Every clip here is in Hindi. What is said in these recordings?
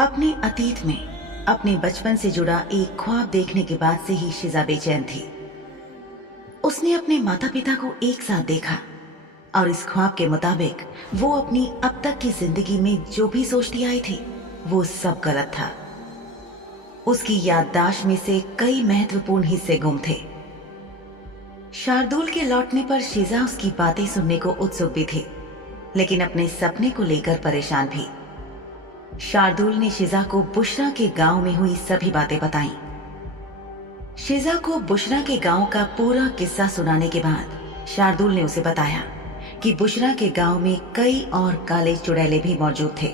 अपने अतीत में अपने बचपन से जुड़ा एक ख्वाब देखने के बाद से ही शिजा बेचैन थी। उसने अपने माता पिता को एक साथ देखा और इस ख्वाब के मुताबिक वो अपनी अब तक की जिंदगी में जो भी सोचती आई थी वो सब गलत था। उसकी याददाश्त में से कई महत्वपूर्ण हिस्से गुम थे। शार्दुल के लौटने पर शिजा उसकी बातें सुनने को उत्सुक भी थी, लेकिन अपने सपने को लेकर परेशान भी। शार्दुल ने शिजा को बुशरा के गांव में हुई सभी बातें बताईं। शिजा को बुशरा के गांव का पूरा किस्सा सुनाने के बाद शार्दुल ने उसे बताया कि बुशरा के गांव में कई और काले चुड़ैले भी मौजूद थे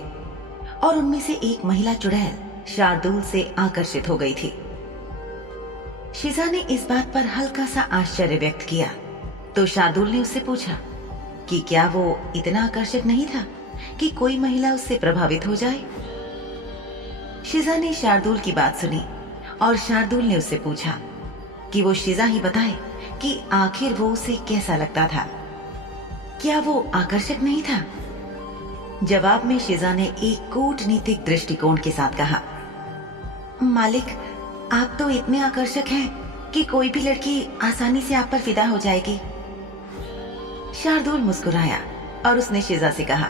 और उनमें से एक महिला चुड़ैल शार्दुल से आकर्षित हो गई थी। शिजा ने इस बात पर हल्का सा आश्चर्य व्यक्त किया तो शार्दुल ने उससे पूछा कि क्या वो इतना आकर्षक नहीं था कि कोई महिला उससे प्रभावित हो जाए। शिजा ने शार्दुल की बात सुनी और शार्दुल ने उससे पूछा कि वो शिजा ही बताए कि आखिर वो उसे कैसा लगता था, क्या वो आकर्षक नहीं था। जवाब में शिजा ने एक कूटनीतिक दृष्टिकोण के साथ कहा, मालिक आप तो इतने आकर्षक हैं कि कोई भी लड़की आसानी से आप पर फिदा हो जाएगी। शार्दुल मुस्कुराया और उसने शिजा से कहा,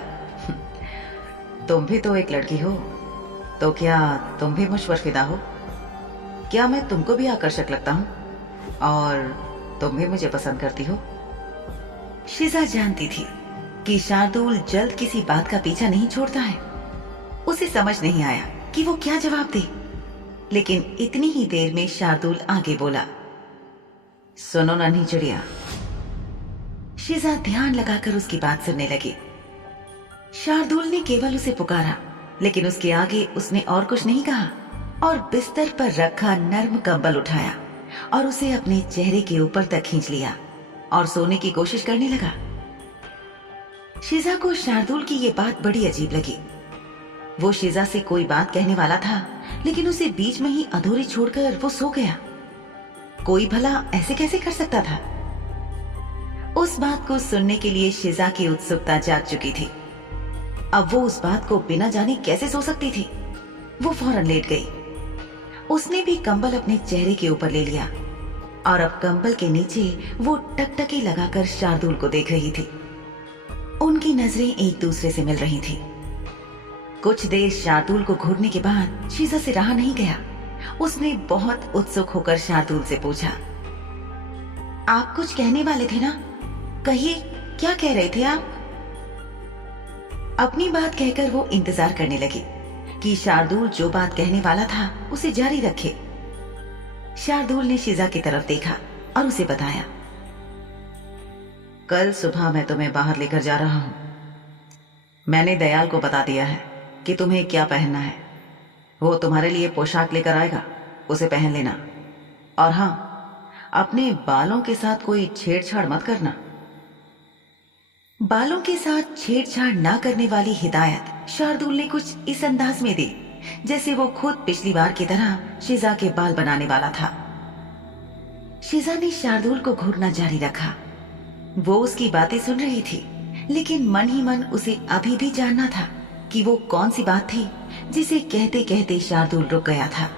तुम भी तो एक लड़की हो, तो क्या तुम भी मुझ पर फिदा हो? क्या मैं तुमको भी आकर्षक लगता हूँ और तुम भी मुझे पसंद करती हो? शिजा जानती थी कि शार्दुल जल्द किसी बात का पीछा नहीं छोड़ता है। उसे समझ नहीं आया कि वो क्या जवाब दे, लेकिन इतनी ही देर में शार्दुल आगे बोला, सुनो नन्ही चिड़िया। शिजा ध्यान लगाकर उसकी बात सुनने लगी। शार्दुल ने केवल उसे पुकारा, लेकिन उसके आगे उसने और कुछ नहीं कहा और बिस्तर पर रखा नर्म कंबल उठाया और उसे अपने चेहरे के ऊपर तक खींच लिया और सोने की कोशिश करने लगा। शिजा को शार्दुल की ये बात बड़ी अजीब लगी। वो शिजा से कोई बात कहने वाला था, लेकिन उसे बीच में ही अधूरी छोड़कर वो सो गया। कोई भला ऐसे कैसे कर सकता था? उस बात को सुनने के लिए शिजा की उत्सुकता जाग चुकी थी। अब वो उस बात को बिना जाने कैसे सो सकती थी? वो फौरन लेट गई। उसने भी कंबल अपने चेहरे के ऊपर ले लिया और अब कंबल के नीचे वो टकटकी लगाकर शार्दुल को देख रही थी। उनकी नजरें एक दूसरे से मिल रही थी। कुछ देर शार्दुल को घूरने के बाद शिजा से रहा नहीं गया। उसने बहुत उत्सुक होकर शार्दुल से पूछा, आप कुछ कहने वाले थे ना? कहिए, क्या कह रहे थे आप? अपनी बात कहकर वो इंतजार करने लगी कि शार्दुल जो बात कहने वाला था उसे जारी रखे। शार्दुल ने शिजा की तरफ देखा और उसे बताया, कल सुबह मैं तुम्हें बाहर लेकर जा रहा हूं। मैंने दयाल को बता दिया है कि तुम्हें क्या पहनना है। वो तुम्हारे लिए पोशाक लेकर आएगा, उसे पहन लेना। और हाँ, अपने बालों के साथ कोई छेड़छाड़ मत करना। बालों के साथ छेड़छाड़ ना करने वाली हिदायत शार्दुल ने कुछ इस अंदाज में दी जैसे वो खुद पिछली बार की तरह शिजा के बाल बनाने वाला था। शिजा ने शार्दुल को घूरना जारी रखा। वो उसकी बातें सुन रही थी, लेकिन मन ही मन उसे अभी भी जानना था कि वो कौन सी बात थी जिसे कहते कहते शार्दुल रुक गया था।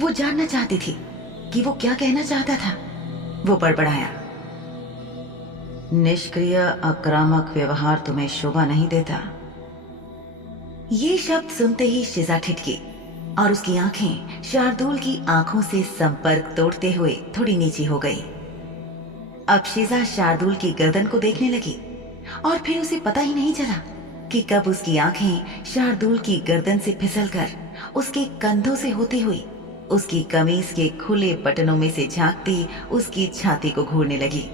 वो जानना चाहती थी कि वो क्या कहना चाहता था। वो बड़बड़ाया, निष्क्रिय आक्रामक व्यवहार तुम्हें शोभा नहीं देता। ये शब्द सुनते ही शिजा ठिठकी और उसकी आंखें शार्दुल की आंखों से संपर्क तोड़ते हुए थोड़ी नीची हो गई। अब शिजा शार्दुल की गर्दन को देखने लगी और फिर उसे पता ही नहीं चला कि कब उसकी आंखें शार्दुल की गर्दन से फिसलकर उसके कंधों से होती हुई उसकी कमीज के खुले बटनों में से झांकती उसकी छाती को घूरने लगी।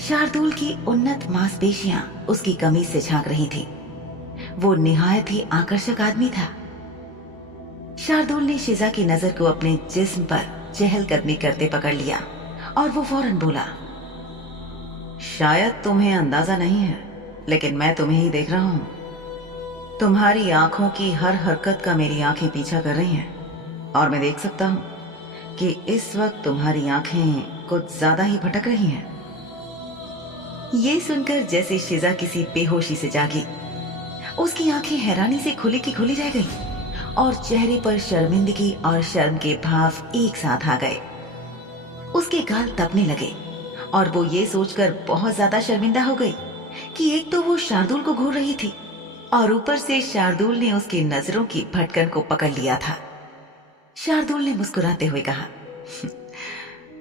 शार्दुल की उन्नत मांसपेशियां उसकी कमीज से झांक रही थी। वो निहायत ही आकर्षक आदमी था। शार्दुल ने शिजा की नजर को अपने जिस्म पर चहलकदमी करते पकड़ लिया और वो फौरन बोला, शायद तुम्हें अंदाजा नहीं है, लेकिन मैं तुम्हें ही देख रहा हूं। तुम्हारी आंखों की हर हरकत का मेरी आंखें पीछा कर रही हैं और मैं देख सकता हूं कि इस वक्त तुम्हारी आंखें कुछ ज्यादा ही भटक रही हैं। ये सुनकर जैसे शिजा किसी बेहोशी से जागी उसकी आंखें हैरानी से खुली की खुली रह गई और चेहरे पर शर्मिंदगी और शर्म के भाव एक साथ आ गए। उसके गाल तपने लगे और वो ये सोचकर बहुत ज्यादा शर्मिंदा हो गई कि एक तो वो शार्दुल को घूर रही थी और ऊपर से शार्दुल ने उसकी नजरों की भटकन को पकड़ लिया था। शार्दुल ने मुस्कुराते हुए कहा,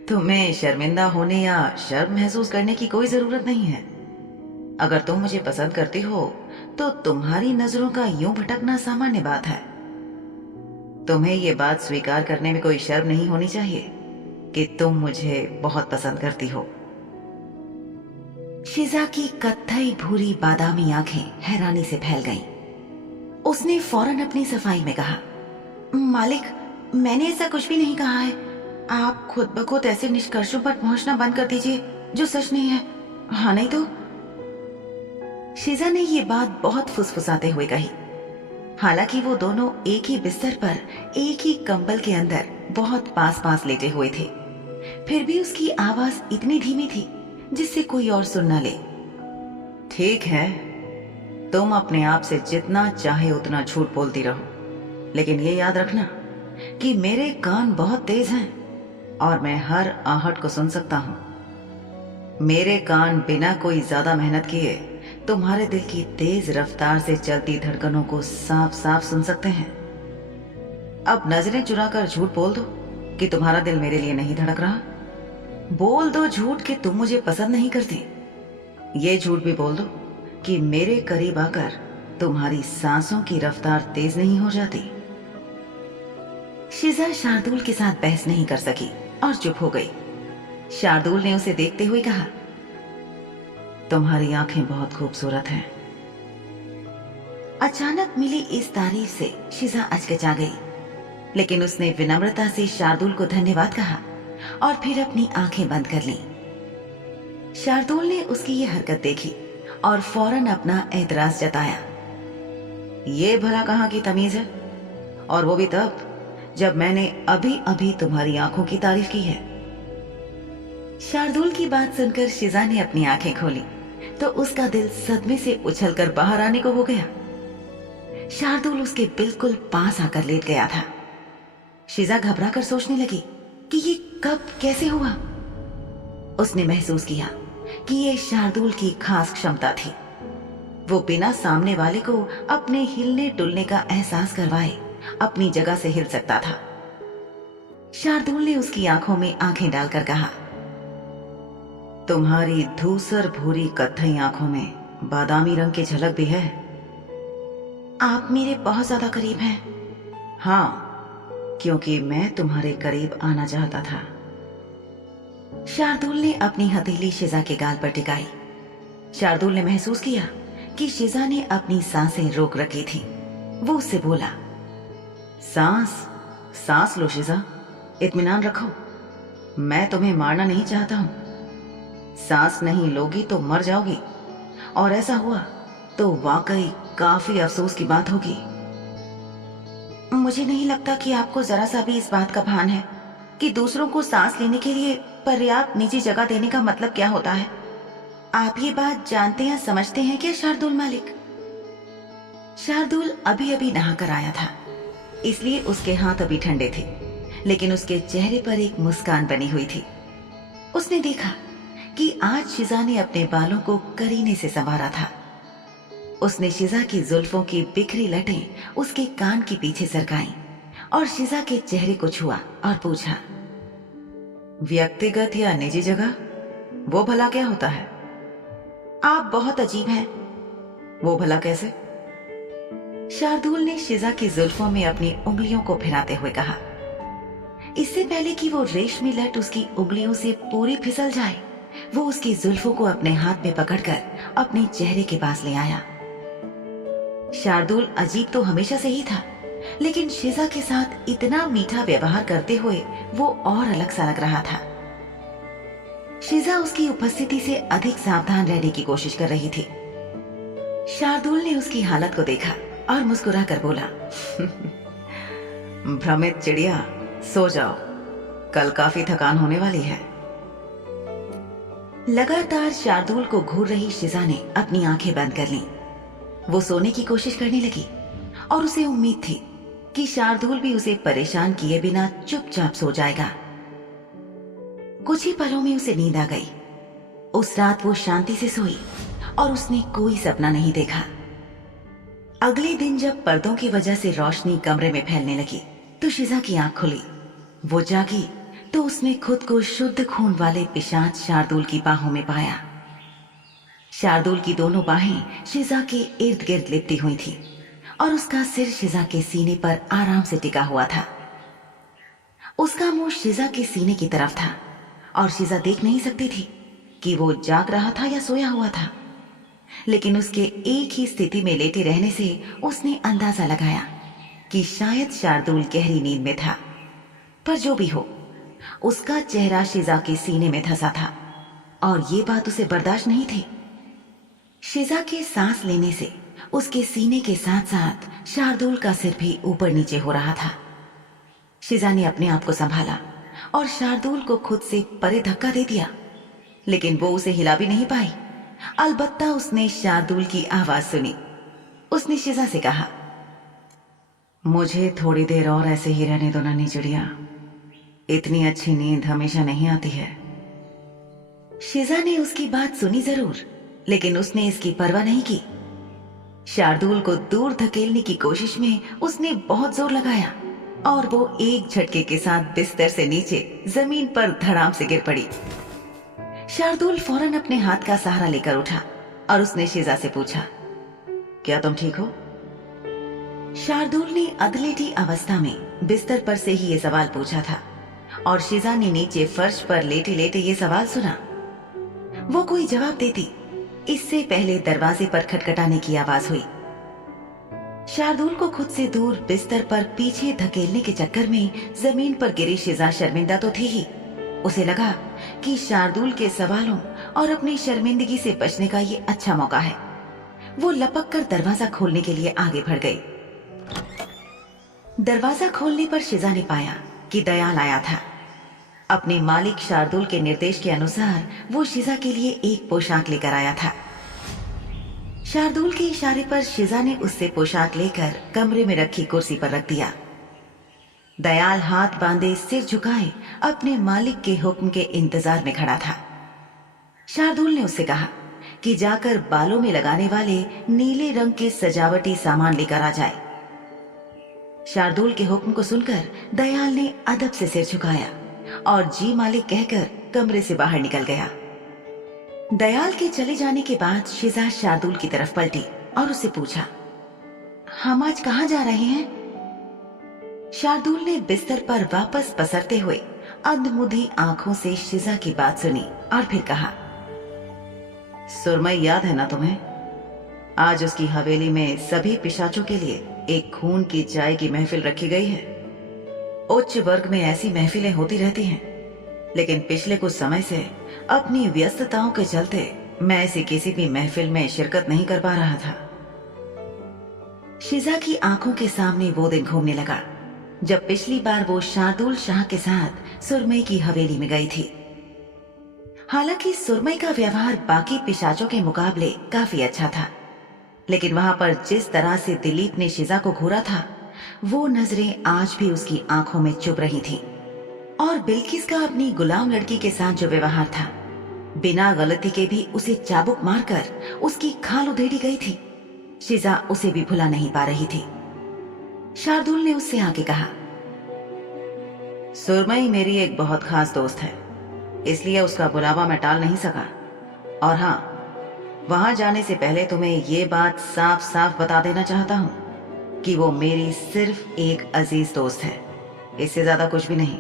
तुम्हें शर्मिंदा होने या शर्म महसूस करने की कोई जरूरत नहीं है। अगर तुम मुझे पसंद करती हो तो तुम्हारी नजरों का यूं भटकना सामान्य बात है। तुम्हें ये बात स्वीकार करने में कोई शर्म नहीं होनी चाहिए कि तुम मुझे बहुत पसंद करती हो। शिजा की कत्थई भूरी बादामी आंखें हैरानी से फैल गईं। उसने फौरन अपनी सफाई में कहा, मालिक, मैंने ऐसा कुछ भी नहीं कहा है। आप खुद ब खुद ऐसे निष्कर्षों पर पहुंचना बंद कर दीजिए जो सच नहीं है। हाँ नहीं तो। शिजा ने ये बात बहुत फुसफुसाते हुए कही। हालांकि वो दोनों एक ही बिस्तर पर एक ही कंबल के अंदर बहुत पास पास लेटे हुए थे, फिर भी उसकी आवाज इतनी धीमी थी जिससे कोई और सुन न ले। ठीक है, तुम अपने आप से जितना चाहे उतना झूठ बोलती रहो, लेकिन ये याद रखना कि मेरे कान बहुत तेज हैं और मैं हर आहट को सुन सकता हूं। मेरे कान बिना कोई ज्यादा मेहनत किए तुम्हारे दिल की तेज रफ्तार से चलती धड़कनों को साफ साफ सुन सकते हैं। अब नजरें चुराकर झूठ बोल दो कि तुम्हारा दिल मेरे लिए नहीं धड़क रहा। बोल दो झूठ कि तुम मुझे पसंद नहीं करती। ये झूठ भी बोल दो कि मेरे करीब आकर तुम्हारी सांसों की रफ्तार तेज नहीं हो जाती। शिजा शार्दुल के साथ बहस नहीं कर सकी और चुप हो गई। शार्दुल ने उसे देखते हुए कहा, तुम्हारी आंखें बहुत खूबसूरत हैं। अचानक मिली इस तारीफ से शिजा अचकचा गई, लेकिन उसने विनम्रता से शार्दुल को धन्यवाद कहा और फिर अपनी आंखें बंद कर लीं। शार्दुल ने उसकी ये हरकत देखी और फौरन अपना एतराज जताया। ये भला कहाँ की तमीज है, और वो भी तब जब मैंने अभी अभी तुम्हारी आंखों की तारीफ की है। शार्दुल की बात सुनकर शिजा ने अपनी आंखें खोली तो उसका दिल सदमे से उछलकर बाहर आने को हो गया। शार्दुल उसके बिल्कुल पास आकर लेट गया था। शिजा घबरा कर सोचने लगी कि ये कब कैसे हुआ। उसने महसूस किया कि ये शार्दुल की खास क्षमता थी। वो बिना सामने वाले को अपने हिलने डुलने का एहसास करवाए अपनी जगह से हिल सकता था। शार्दुल ने उसकी आंखों में आंखें डालकर कहा, तुम्हारी धूसर भूरी कत्थई आंखों में बादामी रंग की झलक भी है। आप मेरे बहुत ज्यादा करीब हैं। हाँ, क्योंकि मैं तुम्हारे करीब आना चाहता था। शार्दुल ने अपनी हथेली शिजा के गाल पर टिकाई। शार्दुल ने महसूस किया कि शिजा ने अपनी सांसें रोक रखी थी। वो उससे बोला, सांस लो शिजा, इत्मीनान रखो। मैं तुम्हें मारना नहीं चाहता हूं। सांस नहीं लोगी तो मर जाओगी, और ऐसा हुआ तो वाकई काफी अफसोस की बात होगी। मुझे नहीं लगता कि आपको जरा सा भी इस बात का भान है कि दूसरों को सांस लेने के लिए पर्याप्त निजी जगह देने का मतलब क्या होता है। आप ये बात जानते या समझते हैं क्या शार्दुल मालिक? शार्दुल अभी अभी नहाकर आया था, इसलिए उसके हाथ अभी ठंडे थे, लेकिन उसके चेहरे पर एक मुस्कान बनी हुई थी। उसने देखा कि आज शिजा ने अपने बालों को करीने से संवारा था। उसने शिजा की जुल्फों की बिखरी लटें उसके कान के पीछे सरकाईं और शिजा के चेहरे को छुआ और पूछा, व्यक्तिगत या निजी जगह, वो भला क्या होता है? आप बहुत अजीब हैं। वो भला कैसे? शार्दुल ने शिजा की जुल्फों में अपनी उंगलियों को फिराते हुए कहा। इससे पहले कि वो रेशमी लट उसकी उंगलियों से पूरी फिसल जाए, वो उसकी जुल्फों को अपने हाथ में पकड़कर अपने चेहरे के पास ले आया। शार्दुल अजीब तो हमेशा से ही था, लेकिन शिजा के साथ इतना मीठा व्यवहार करते हुए वो और अलग सा लग रहा था। शिजा उसकी उपस्थिति से अधिक सावधान रहने की कोशिश कर रही थी। शार्दुल ने उसकी हालत को देखा और मुस्कुरा कर बोला, भ्रमित चिड़िया, सो जाओ, कल काफी थकान होने वाली है। लगातार शार्दुल को घूर रही शिजा ने अपनी आंखें बंद कर लीं। वो सोने की कोशिश करने लगी और उसे उम्मीद थी कि शार्दुल भी उसे परेशान किए बिना चुपचाप सो जाएगा। कुछ ही पलों में उसे नींद आ गई। उस रात वो शांति से सोई और उसने कोई सपना नहीं देखा। अगले दिन जब पर्दों की वजह से रोशनी कमरे में फैलने लगी तो शिजा की आंख खुली। वो जागी तो उसने खुद को शुद्ध खून वाले पिशाच शार्दुल की बाहों में पाया। शार्दुल की दोनों बाहें शिजा के इर्द गिर्द लिपटी हुई थी और उसका सिर शिजा के सीने पर आराम से टिका हुआ था। उसका मुंह शिजा के सीने की तरफ था और शिजा देख नहीं सकती थी कि वो जाग रहा था या सोया हुआ था, लेकिन उसके एक ही स्थिति में लेटे रहने से उसने अंदाजा लगाया कि शायद शार्दुल गहरी नींद में था। पर जो भी हो, उसका चेहरा शिजा के सीने में धंसा था और ये बात उसे बर्दाश्त नहीं थी। शिजा के सांस लेने से उसके सीने के साथ साथ शार्दुल का सिर भी ऊपर नीचे हो रहा था। शिजा ने अपने आप को संभाला और शार्दुल को खुद से परे धक्का दे दिया, लेकिन वो उसे हिला भी नहीं पाई। अलबत्ता उसने शार्दुल की आवाज सुनी। उसने शिजा से कहा, मुझे थोड़ी देर और ऐसे ही रहने दो नन्ही चिड़िया, इतनी अच्छी नींद हमेशा नहीं आती है। शिजा ने उसकी बात सुनी जरूर, लेकिन उसने इसकी परवाह नहीं की। शार्दुल को दूर धकेलने की कोशिश में उसने बहुत जोर लगाया और वो एक झटके के साथ बिस्तर से नीचे जमीन पर धड़ाम से गिर पड़ी। शार्दुल फौरन अपने हाथ का सहारा लेकर उठा और उसने शिजा से पूछा, क्या तुम ठीक हो? शार्दुल ने अधलेटी अवस्था में बिस्तर पर से ही ये सवाल पूछा था और शिजा ने नीचे फर्श पर लेटे लेटे ये सवाल सुना। वो कोई जवाब देती इससे पहले दरवाजे पर खटखटाने की आवाज हुई। शार्दुल को खुद से दूर बिस्तर पर पीछे धकेलने के चक्कर में जमीन पर गिरी शिजा शर्मिंदा तो थी ही। उसे लगा कि शार्दुल के सवालों और अपनी शर्मिंदगी से बचने का ये अच्छा मौका है। वो लपक कर दरवाजा खोलने के लिए आगे बढ़ गई। दरवाजा खोलने पर शिजा ने पाया कि दयाल आया था। अपने मालिक शार्दुल के निर्देश के अनुसार वो शिजा के लिए एक पोशाक लेकर आया था। शार्दुल के इशारे पर शिजा ने उससे पोशाक लेकर कमरे में रखी कुर्सी पर रख दिया। दयाल हाथ बांधे सिर झुकाए अपने मालिक के हुक्म के इंतजार में खड़ा था। शार्दुल ने उससे कहा कि जाकर बालों में लगाने वाले नीले रंग के सजावटी सामान लेकर आ जाए। शार्दुल के हुक्म को सुनकर दयाल ने अदब से सिर झुकाया और जी मालिक कहकर कमरे से बाहर निकल गया। दयाल के चले जाने के बाद शिजा शार्दुल की तरफ पलटी और उससे पूछा, हम आज कहाँ जा रहे हैं? शार्दुल ने बिस्तर पर वापस पसरते हुए अंधमुधी आंखों से शिजा की बात सुनी और फिर कहा, सुरमई याद है ना तुम्हें? आज उसकी हवेली में सभी पिशाचों के लिए एक खून की चाय की महफिल रखी गई है। उच्च वर्ग में ऐसी महफिलें होती रहती हैं, लेकिन पिछले कुछ समय से अपनी व्यस्तताओं के चलते मैं ऐसी किसी भी महफिल में शिरकत नहीं कर पा रहा था। शिजा की आंखों के सामने वो दिन घूमने लगा जब पिछली बार वो शार्दुल शाह के साथ सुरमई की हवेली में गई थी। हालांकि सुरमई का व्यवहार बाकी पिशाचों के मुकाबले काफी अच्छा था, लेकिन वहां पर जिस तरह से दिलीप ने शिजा को घूरा था, वो नजरें आज भी उसकी आंखों में चुभ रही थी। और बिल्किस का अपनी गुलाम लड़की के साथ जो व्यवहार था, बिना गलती के भी उसे चाबुक मारकर उसकी खाल उधेड़ी गई थी, शिजा उसे भी भुला नहीं पा रही थी। शार्दुल ने उससे आगे कहा, सुरमई मेरी एक बहुत खास दोस्त है, इसलिए उसका बुलावा मैं टाल नहीं सका। और हाँ, वहां जाने से पहले तुम्हें ये बात साफ साफ बता देना चाहता हूं कि वो मेरी सिर्फ एक अजीज दोस्त है, इससे ज्यादा कुछ भी नहीं।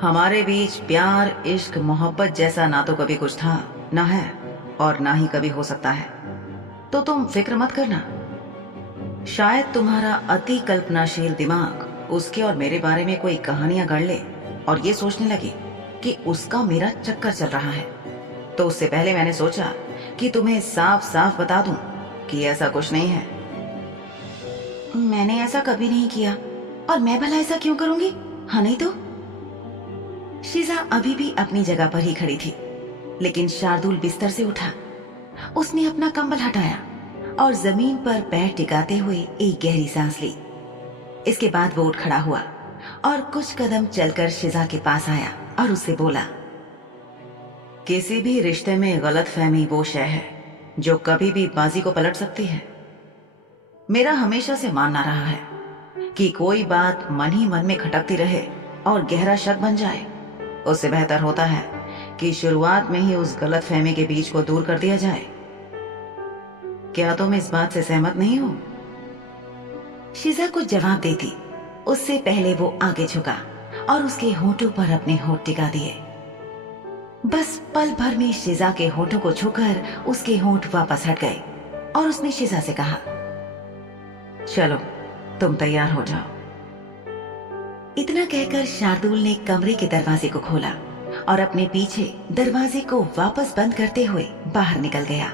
हमारे बीच प्यार, इश्क, मोहब्बत जैसा ना तो कभी कुछ था, ना है और ना ही कभी हो सकता है। तो तुम फिक्र मत करना। शायद तुम्हारा अति कल्पनाशील दिमाग उसके और मेरे बारे में कोई कहानियां गढ़ ले और ये सोचने लगे कि उसका मेरा चक्कर चल रहा है। तो उससे पहले मैंने सोचा कि तुम्हें साफ साफ बता दूं कि ऐसा कुछ नहीं है। मैंने ऐसा कभी नहीं किया और मैं भला ऐसा क्यों करूंगी? हाँ नहीं तो। शिजा अभी भी अपनी जगह पर ही खड़ी थी, लेकिन शार्दुल बिस्तर से उठा। उसने अपना कंबल हटाया और जमीन पर पैर टिकाते हुए एक गहरी सांस ली। इसके बाद वो उठ खड़ा हुआ और कुछ कदम चलकर शिजा के पास आया और उससे बोला, किसी भी रिश्ते में गलतफहमी वो शय है जो कभी भी बाजी को पलट सकती है। मेरा हमेशा से मानना रहा है कि कोई बात मन ही मन में खटकती रहे और गहरा शक बन जाए, उससे बेहतर होता है कि शुरुआत में ही उस गलतफहमी के बीज को दूर कर दिया जाए। क्या तुम इस बात से सहमत नहीं हो? शिजा कुछ जवाब देती उससे पहले वो आगे झुका और उसके होठों पर अपने होठ टिका दिए। बस पल भर में शिजा के होठों को छूकर उसके होठ वापस हट गए और उसने शिजा से कहा, चलो तुम तैयार हो जाओ। इतना कहकर शार्दुल ने कमरे के दरवाजे को खोला और अपने पीछे दरवाजे को वापस बंद करते हुए बाहर निकल गया।